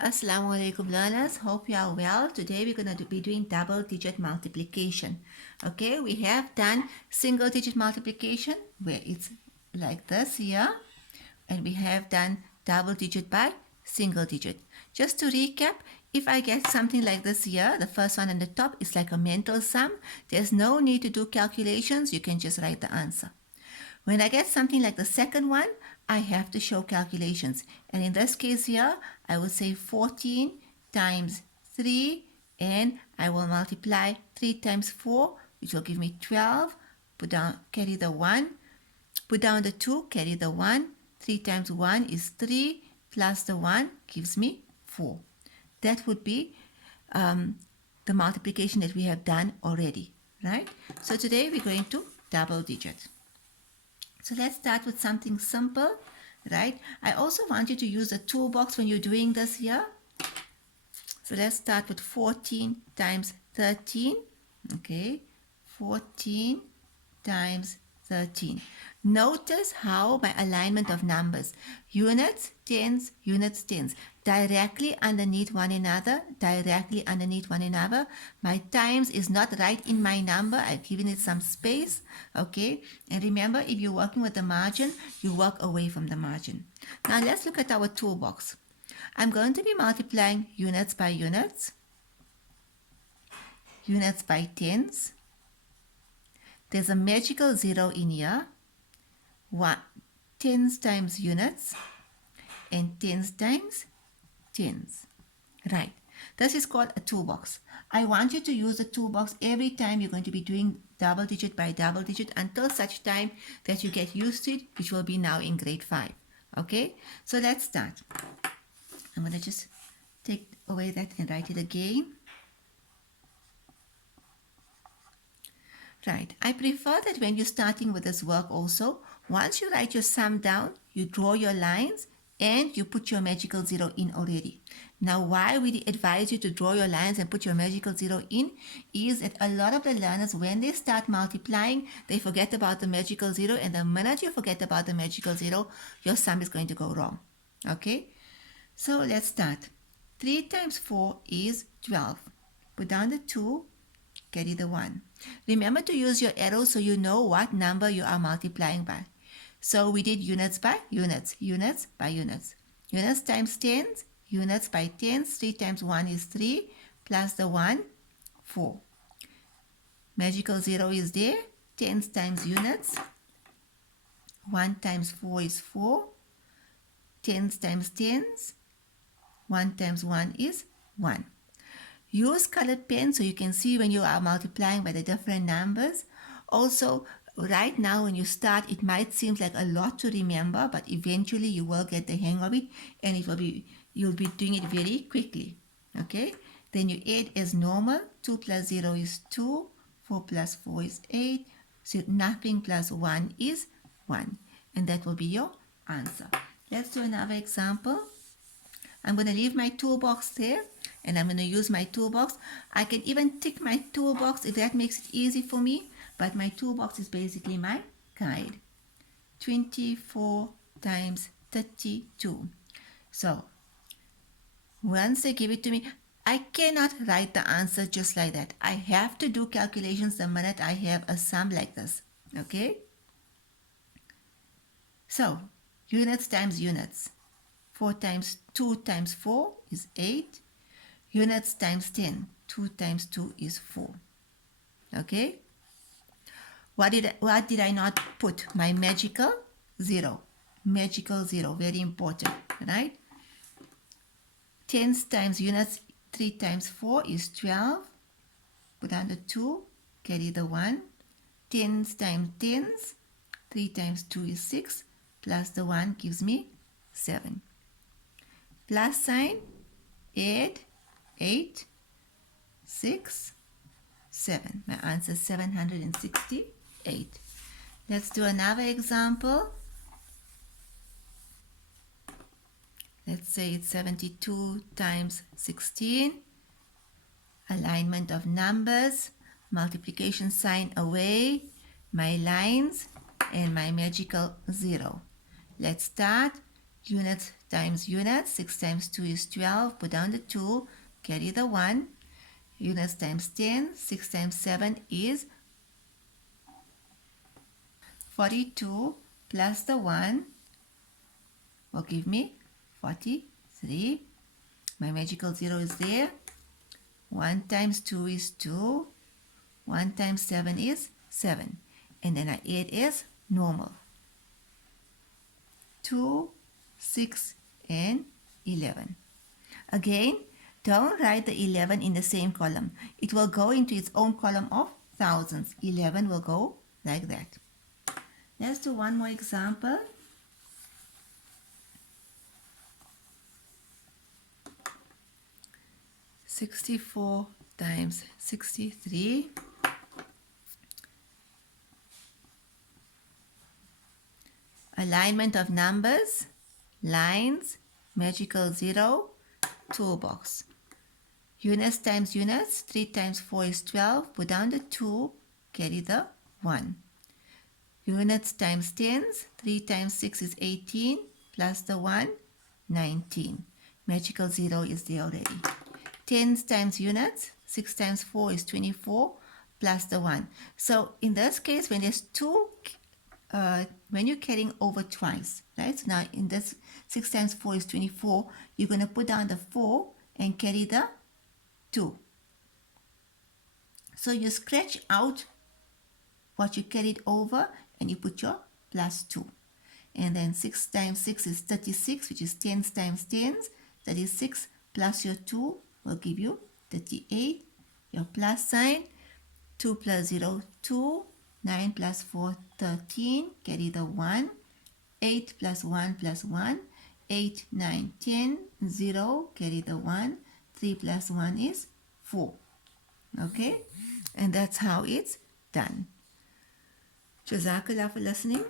Assalamu alaikum learners, hope you are well. Today we're going to be doing double digit multiplication. Okay, we have done single digit multiplication where it's like this here, and we have done double digit by single digit. Just to recap, if I get something like this here, the first one on the top is like a mental sum. There's no need to do calculations, you can just write the answer. When I get something like the second one, I have to show calculations. And in this case here, I will say 14 times 3, and I will multiply 3 times 4, which will give me 12. Put down, carry the 1. Put down the 2, carry the 1. 3 times 1 is 3, plus the 1 gives me 4. That would be the multiplication that we have done already, right? So today we're going to double digit. So let's start with something simple, right? I also want you to use a toolbox when you're doing this here. So let's start with 14 times 13. Okay, 14 times 13. Notice how my alignment of numbers, units, tens, directly underneath one another, My times is not right in my number. I've given it some space, okay? And remember, if you're working with the margin, you work away from the margin. Now let's look at our toolbox. I'm going to be multiplying units by units, units by tens. There's a magical 0 in here. Tens times units and tens times tens. Right. This is called a toolbox. I want you to use the toolbox every time you're going to be doing double digit by double digit until such time that you get used to it, which will be now in grade 5. Okay? So let's start. I'm going to just take away that and write it again. Right. I prefer that when you're starting with this work also, once you write your sum down, you draw your lines and you put your magical 0 in already. Now, why we advise you to draw your lines and put your magical 0 in is that a lot of the learners, when they start multiplying, they forget about the magical 0, and the minute you forget about the magical 0, your sum is going to go wrong. Okay? So let's start. 3 times 4 is 12. Put down the 2, carry the 1. Remember to use your arrow so you know what number you are multiplying by. So we did units by units, units by units. Units times tens, units by tens. 3 times 1 is 3, plus the 1, 4. Magical 0 is there. Tens times units. 1 times 4 is 4. Tens times tens. 1 times 1 is 1. Use colored pen so you can see when you are multiplying by the different numbers. Also, right now when you start, it might seem like a lot to remember, but eventually you will get the hang of it, and you'll be doing it very quickly. Okay? Then you add as normal. 2 plus 0 is 2. 4 plus 4 is 8. So nothing plus 1 is 1. And that will be your answer. Let's do another example. I'm going to leave my toolbox there, and I'm going to use my toolbox. I can even tick my toolbox if that makes it easy for me, but my toolbox is basically my guide. 24 times 32. So once they give it to me, I cannot write the answer just like that. I have to do calculations the minute I have a sum like this. Okay? So units times units. 4 times 2 times 4 is 8. Units times 10. 2 times 2 is 4. Okay? What did I not put? My magical 0. Magical 0. Very important. Right? Tens times units. 3 times 4 is 12. Put on the 2. Carry the 1. Tens times tens. 3 times 2 is 6. Plus the 1 gives me 7. Plus sign, add, 8, 6, 7. My answer is 768. Let's do another example. Let's say it's 72 times 16. Alignment of numbers, multiplication sign away, my lines, and my magical 0. Let's start. Units times units. 6 times 2 is 12. Put down the 2. Carry the 1. Units times 10. 6 times 7 is 42 plus the 1 will give me 43. My magical 0 is there. 1 times 2 is 2. 1 times 7 is 7. And then I add is normal. 2, 6, and 11. Again, don't write the 11 in the same column. It will go into its own column of thousands. 11 will go like that. Let's do one more example. "64 times 63. Alignment of numbers, lines, magical 0, toolbox. Units times units. 3 times 4 is 12. Put down the 2, carry the 1. Units times tens. 3 times 6 is 18, plus the 1, 19. Magical 0 is there already. Tens times units. 6 times 4 is 24, plus the 1. So in this case, when there's two, when you're carrying over twice, right? So now in this 6 times 4 is 24, you're going to put down the 4 and carry the 2. So you scratch out what you carried over and you put your plus 2. And then 6 times 6 is 36, which is tens times tens. 36 plus your 2 will give you 38. Your plus sign, 2 plus 0, 2. 9 plus 4, 13. Carry the 1. 8 plus 1 plus 1. 8, 9, 10. 0. Carry the 1. 3 plus 1 is 4. Okay? And that's how it's done. Jazakallah for listening.